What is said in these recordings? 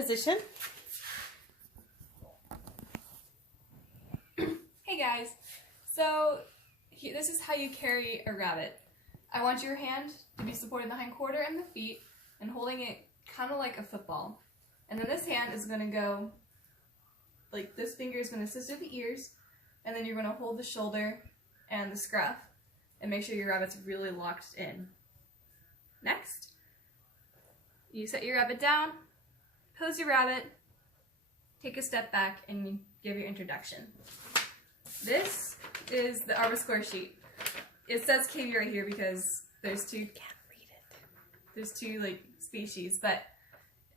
position. Hey guys, so this is how you carry a rabbit. I want your hand to be supporting the hind quarter and the feet and holding it kind of like a football. And then this hand is going to go, like this finger is going to assist with the ears, and then you're going to hold the shoulder and the scruff and make sure your rabbit's really locked in. Next, you set your rabbit down, pose your rabbit, take a step back, and give your introduction. This is the arbor score sheet. It says KB right here because there's two. Can't read it. There's two like species, but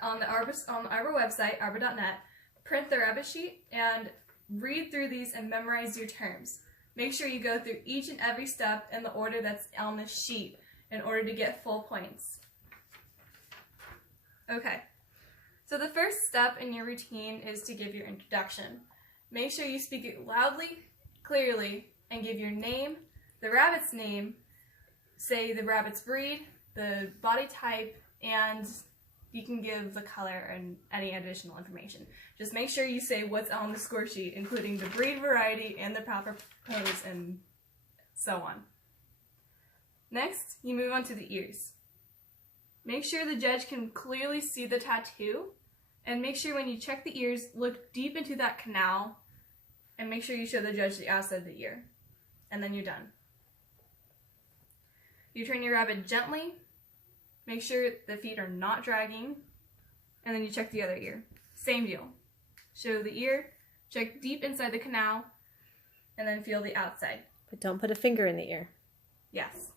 on the arbor website, arbor.net, print the rabbit sheet and read through these and memorize your terms. Make sure you go through each and every step in the order that's on the sheet in order to get full points. Okay. So the first step in your routine is to give your introduction. Make sure you speak it loudly, clearly, and give your name, the rabbit's name, say the rabbit's breed, the body type, and you can give the color and any additional information. Just make sure you say what's on the score sheet, including the breed, variety, and the proper pose, and so on. Next, you move on to the ears. Make sure the judge can clearly see the tattoo, and make sure when you check the ears, look deep into that canal, and make sure you show the judge the outside of the ear. And then you're done. You turn your rabbit gently, make sure the feet are not dragging, and then you check the other ear. Same deal. Show the ear, check deep inside the canal, and then feel the outside. But don't put a finger in the ear. Yes.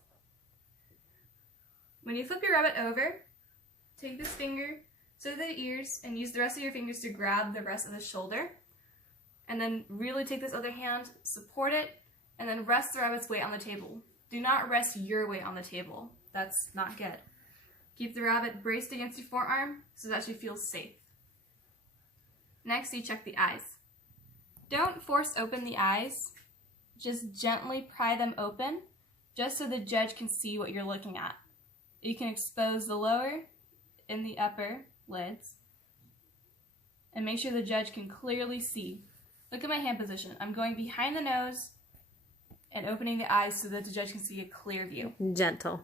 When you flip your rabbit over, take this finger to the ears and use the rest of your fingers to grab the rest of the shoulder. And then really take this other hand, support it, and then rest the rabbit's weight on the table. Do not rest your weight on the table. That's not good. Keep the rabbit braced against your forearm so that she feels safe. Next, you check the eyes. Don't force open the eyes. Just gently pry them open, just so the judge can see what you're looking at. You can expose the lower and the upper lids, and make sure the judge can clearly see. Look at my hand position. I'm going behind the nose and opening the eyes so that the judge can see a clear view. Gentle.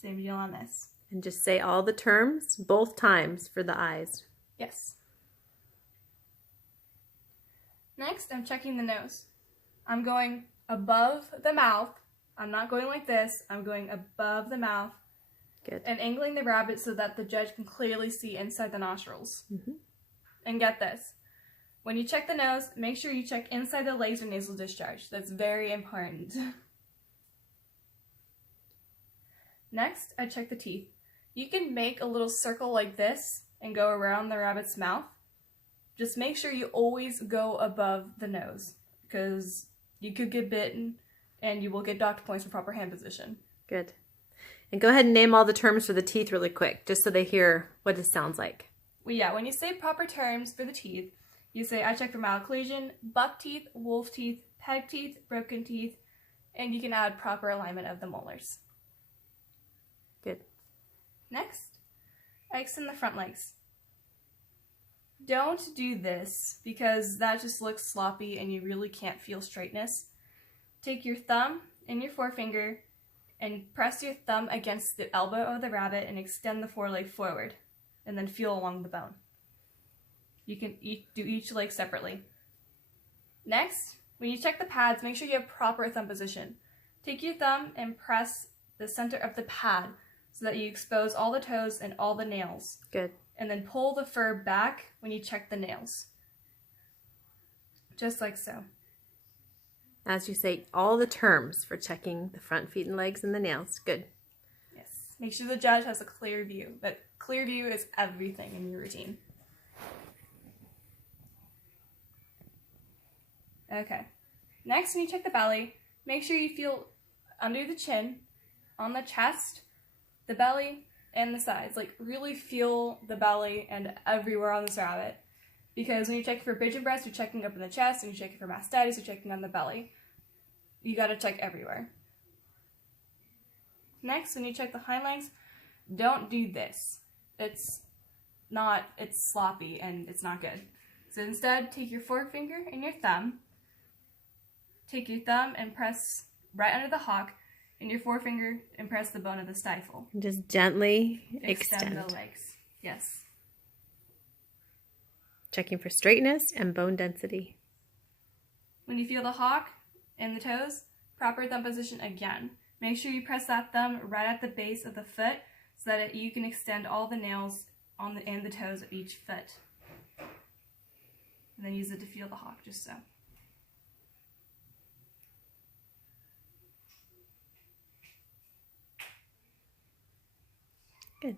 Same deal on this. And just say all the terms both times for the eyes. Yes. Next, I'm checking the nose. I'm going above the mouth. I'm not going like this. I'm going above the mouth. Good. And angling the rabbit so that the judge can clearly see inside the nostrils. And get this. When you check the nose, make sure you check inside the legs or nasal discharge. That's very important. Next, I check the teeth. You can make a little circle like this and go around the rabbit's mouth. Just make sure you always go above the nose because you could get bitten and you will get docked points for proper hand position. Good. And go ahead and name all the terms for the teeth really quick, just so they hear what it sounds like. Well, yeah, when you say proper terms for the teeth, you say, I check for malocclusion, buck teeth, wolf teeth, peg teeth, broken teeth, and you can add proper alignment of the molars. Good. Next, I extend the front legs. Don't do this because that just looks sloppy and you really can't feel straightness. Take your thumb and your forefinger and press your thumb against the elbow of the rabbit and extend the foreleg forward, and then feel along the bone. You can do each leg separately. Next, when you check the pads, make sure you have proper thumb position. Take your thumb and press the center of the pad so that you expose all the toes and all the nails. Good. And then pull the fur back when you check the nails. Just like so. As you say, all the terms for checking the front feet and legs and the nails. Good. Yes. Make sure the judge has a clear view. That clear view is everything in your routine. Okay. Next, when you check the belly, make sure you feel under the chin, on the chest, the belly, and the sides. Like, really feel the belly and everywhere on this rabbit. Because when you're checking for pigeon breast, you're checking up in the chest, and you're checking for mastitis, you're checking on the belly. You gotta check everywhere. Next, when you check the hind legs, don't do this. It's it's sloppy and it's not good. So instead, take your forefinger and your thumb. Take your thumb and press right under the hock, and your forefinger and press the bone of the stifle. Just gently extend. The legs. Yes. Checking for straightness and bone density. When you feel the hock and the toes, proper thumb position again. Make sure you press that thumb right at the base of the foot so that you can extend all the nails and the toes of each foot. And then use it to feel the hock, just so. Good.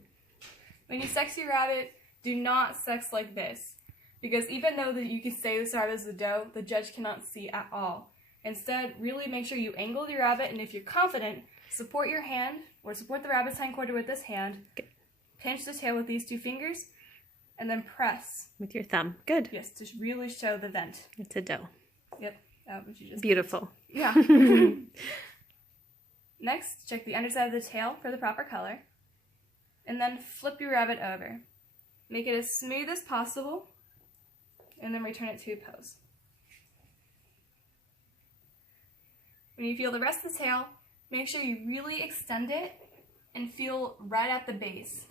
When you sex your rabbit, do not sex like this, because even though you can say this rabbit is a doe, the judge cannot see at all. Instead, really make sure you angle your rabbit, and if you're confident, support your hand, or support the rabbit's hindquarter with this hand, Good. Pinch the tail with these 2 fingers, and then press. With your thumb. Good. Yes, to really show the vent. It's a doe. Yep. What you just Beautiful. Yeah. Next, check the underside of the tail for the proper color. And then flip your rabbit over. Make it as smooth as possible, and then return it to pose. When you feel the rest of the tail, make sure you really extend it and feel right at the base.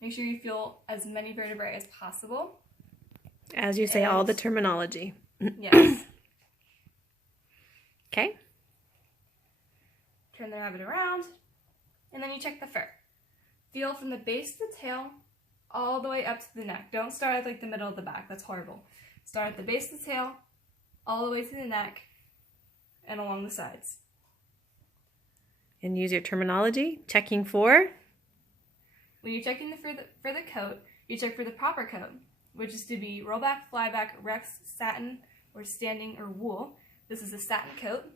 Make sure you feel as many vertebrae as possible. As you say, all the terminology. Yes. Okay. Turn the rabbit around, and then you check the fur. Feel from the base of the tail all the way up to the neck. Don't start at like the middle of the back. That's horrible. Start at the base of the tail, all the way to the neck, and along the sides. And use your terminology. Checking for? When you're checking for the coat, you check for the proper coat, which is to be rollback, flyback, Rex, satin, or standing, or wool. This is a satin coat.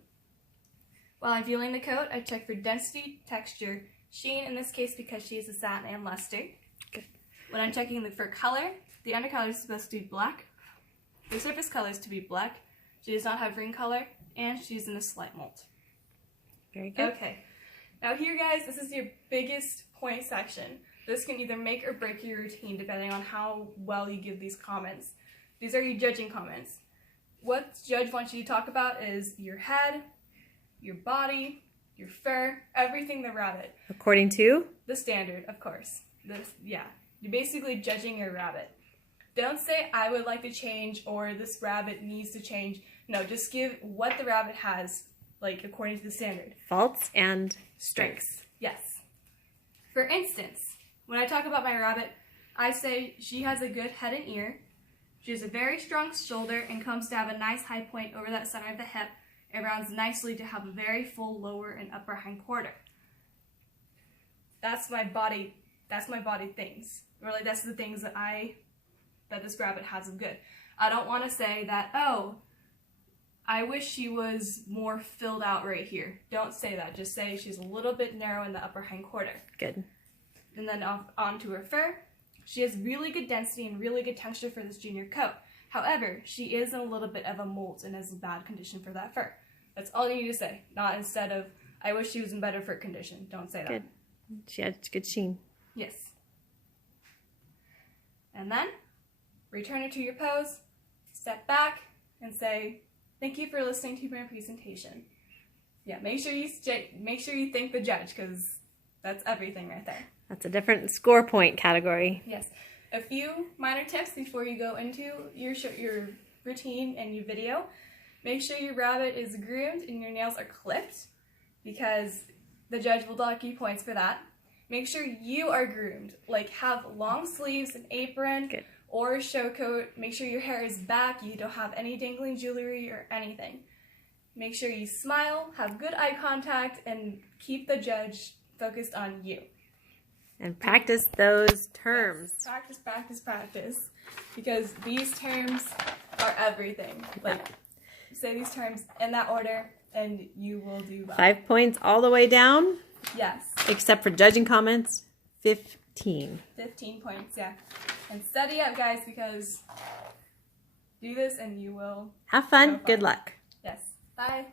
While I'm feeling the coat, I check for density, texture, sheen in this case because she is a satin and luster. Good. When I'm checking the fur color, the undercolor is supposed to be black. The surface color is to be black. She does not have ring color, and she's in a slight molt. Very good. Okay. Now here, guys, this is your biggest point section. This can either make or break your routine depending on how well you give these comments. These are your judging comments. What the judge wants you to talk about is your head, your body, your fur, everything the rabbit. According to? The standard, of course. Yeah. You're basically judging your rabbit. Don't say, I would like to change, or this rabbit needs to change. No, just give what the rabbit has, like, according to the standard. Faults and strengths. Yes. For instance, when I talk about my rabbit, I say she has a good head and ear. She has a very strong shoulder and comes to have a nice high point over that center of the hip. It rounds nicely to have a very full lower and upper hind quarter. That's my body things. Really, that's the things that this rabbit has of good. I don't want to say that, oh, I wish she was more filled out right here. Don't say that. Just say she's a little bit narrow in the upper hind quarter. Good. And then on to her fur. She has really good density and really good texture for this junior coat. However, she is in a little bit of a molt and is in bad condition for that fur. That's all you need to say. Not instead of, I wish she was in better fur condition. Don't say that. Good. She has good sheen. Yes. And then, return it to your pose, step back, and say, thank you for listening to my presentation. Yeah, make sure you thank the judge, because that's everything right there. That's a different score point category. Yes. A few minor tips before you go into your routine and your video. Make sure your rabbit is groomed and your nails are clipped, because the judge will dock you points for that. Make sure you are groomed, like have long sleeves, an apron, Good. or a show coat. Make sure your hair is back, you don't have any dangling jewelry or anything. Make sure you smile, have good eye contact, and keep the judge focused on you. And practice those terms. Yes. Practice, practice, practice. Because these terms are everything. Like, say these terms in that order, and you will do well. 5 points all the way down? Yes. Except for judging comments, 15. 15 points, yeah. And study up, guys, because do this and you will Have fun. Good luck. Yes. Bye.